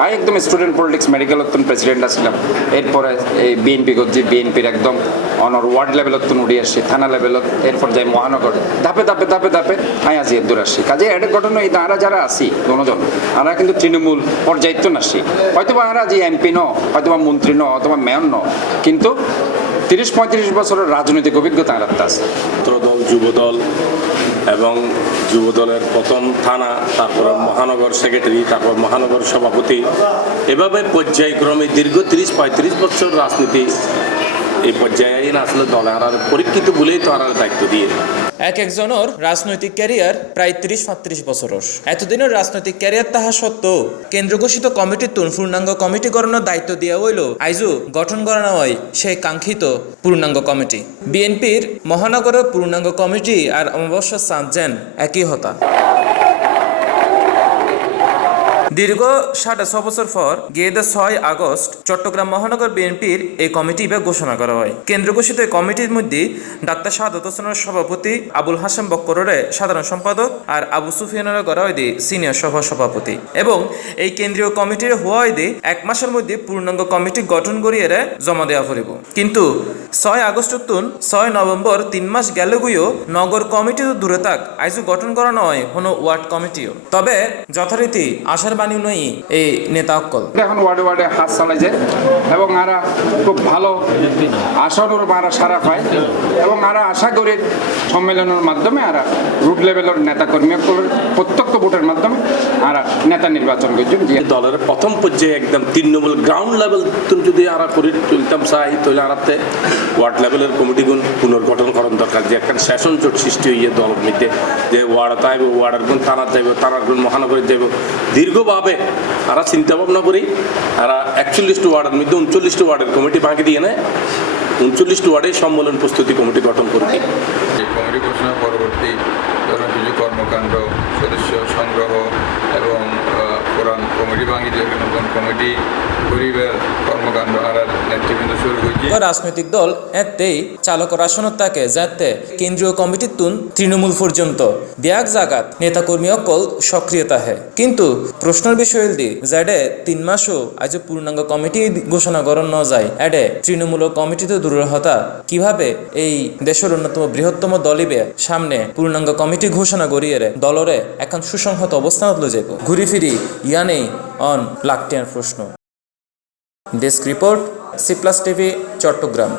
আমি একদম student politics medical অত্যন প্রেসিডেন্ট আসছিলাম এরপরে এই বিএনপি করছি বিএনপির একদম অনর ওয়ার্ড লেভেলত উঠে আসি থানা লেভেলত এরপর যাই মহানগর। ধাপে ধাপে ধাপে ধাপে আমি আজি দূর আসছি। কাজে এটা ঘটনা, এই তারা যারা আছি দনজন আমরা কিন্তু তৃণমূল পর্যায়িত নাসি। হয়তো বা আমরা যে এমপি ন হয়তো বা মন্ত্রী ন, অথবা মেয়র ন, কিন্তু তিরিশ পঁয়ত্রিশ বছরের রাজনৈতিক অভিজ্ঞতা আর আছে। ছাত্রদল, যুবদল এবং যুবদলের প্রথম থানা, তারপর মহানগর সেক্রেটারি, তারপর মহানগর সভাপতি। এভাবে পর্যায়ক্রমে দীর্ঘ তিরিশ পঁয়ত্রিশ বছর রাজনীতি এই পর্যায়ে আসলে দলে বলেই তো দায়িত্ব দিয়ে এক একজনের রাজনৈতিক ক্যারিয়ার প্রায় ত্রিশ সাতত্রিশ বছরের। এতদিনের রাজনৈতিক ক্যারিয়ার তাহা সত্ত্বেও কেন্দ্র ঘোষিত কমিটির তুন পূর্ণাঙ্গ কমিটি গঠনের দায়িত্ব দেওয়া হইল আইজু গঠন করানো হয় সেই কাঙ্ক্ষিত পূর্ণাঙ্গ কমিটি। বিএনপির মহানগরের পূর্ণাঙ্গ কমিটি আর অমাবস্য সাঁজেন একই হতা। দীর্ঘ সাড়ে ছ বছর পর গিয়েদে ছয় আগস্ট চট্টগ্রাম মহানগর বিএনপির এই কমিটি ঘোষণা করা হয়। কেন্দ্র ঘোষিত এই কমিটির মধ্যে ডাক্তার শাহাদত হোসেনের সভাপতি আবুল হাসান বক্করের সাধারণ সম্পাদক আর আবু সুফিয়ানের গড়াইদি সিনিয়র সভা সভাপতি এবং এই কেন্দ্রীয় কমিটির হওয়াইদি এক মাসের মধ্যে পূর্ণাঙ্গ কমিটি গঠন করিয়ে জমা দেওয়া পড়িব কিন্তু ছয় আগস্ট তুন ছয় নভেম্বর তিন মাস গেল নগর কমিটি দূরে থাক, আইজু গঠন করা নয়, কোনো ওয়ার্ড কমিটিও। তবে যথারীতি আশার বাণী নই এই নেতা অক্কল। এখন ওয়ার্ডে ওয়ার্ডে হাত চালাইছে এবং আরা খুব ভালো আসনের আরা সারা পায় এবং আরা আশা করি সম্মেলনের মাধ্যমে আরা রুট লেভেলের নেতা কর্মী প্রত্যক্ষ ভোটের মাধ্যমে আরা নেতা নির্বাচন করছেন যে দলের প্রথম পর্যায়ে একদম তৃণমূল গ্রাউন্ড লেভেল যদি আরা করে তুলতাম চাই তাহলে আরাতে ওয়ার্ড লেভেলের কমিটিগুলো পুনর্গঠন করার দরকার। যে একটা সেশন জোট সৃষ্টি হইয়ে দলের মধ্যে যে ওয়ার্ড তাইব ওয়ার্ডের গুণ থানার যাইব থানার গুণ মহানগরে যাইব দীর্ঘভাবে আরা চিন্তা ভাবনা করি আরা একচল্লিশটি ওয়ার্ডের মধ্যে উনচল্লিশটি ওয়ার্ডের কমিটি ভাঙি দিয়ে নেয়। উনচল্লিশটি ওয়ার্ডে সম্মেলন প্রস্তুতি কমিটি গঠন করে। কমিটি ঘোষণা পরবর্তী কিছু কর্মকাণ্ড, সদস্য সংগ্রহ এবং পুরান কমিটি ভাঙি কমিটি গরিবের কর্মকাণ্ড আর নেতৃবৃন্দ শুরু রাজনৈতিক দল এতেই চালক আসনত থাকে যাতে কেন্দ্রীয় কমিটির তুন তৃণমূল পর্যন্ত। ব্যাগ জাগাত নেতাকর্মী অকল সক্রিয়তা হে। কিন্তু প্রশ্নের বিষয় দি যাডে তিন মাসও আজ পূর্ণাঙ্গ কমিটি ঘোষণা করানো ন যায়। এডে তৃণমূল কমিটিতে দূরের হতা কীভাবে এই দেশের অন্যতম বৃহত্তম দলিবে সামনে পূর্ণাঙ্গ কমিটি ঘোষণা করিয়ে দলরে এখন সুসংহত অবস্থানত লো যাব ঘুরি ফিরি ইয়ানেই অন লাকটিয়ার প্রশ্ন। Desk report C plus TV Chittagong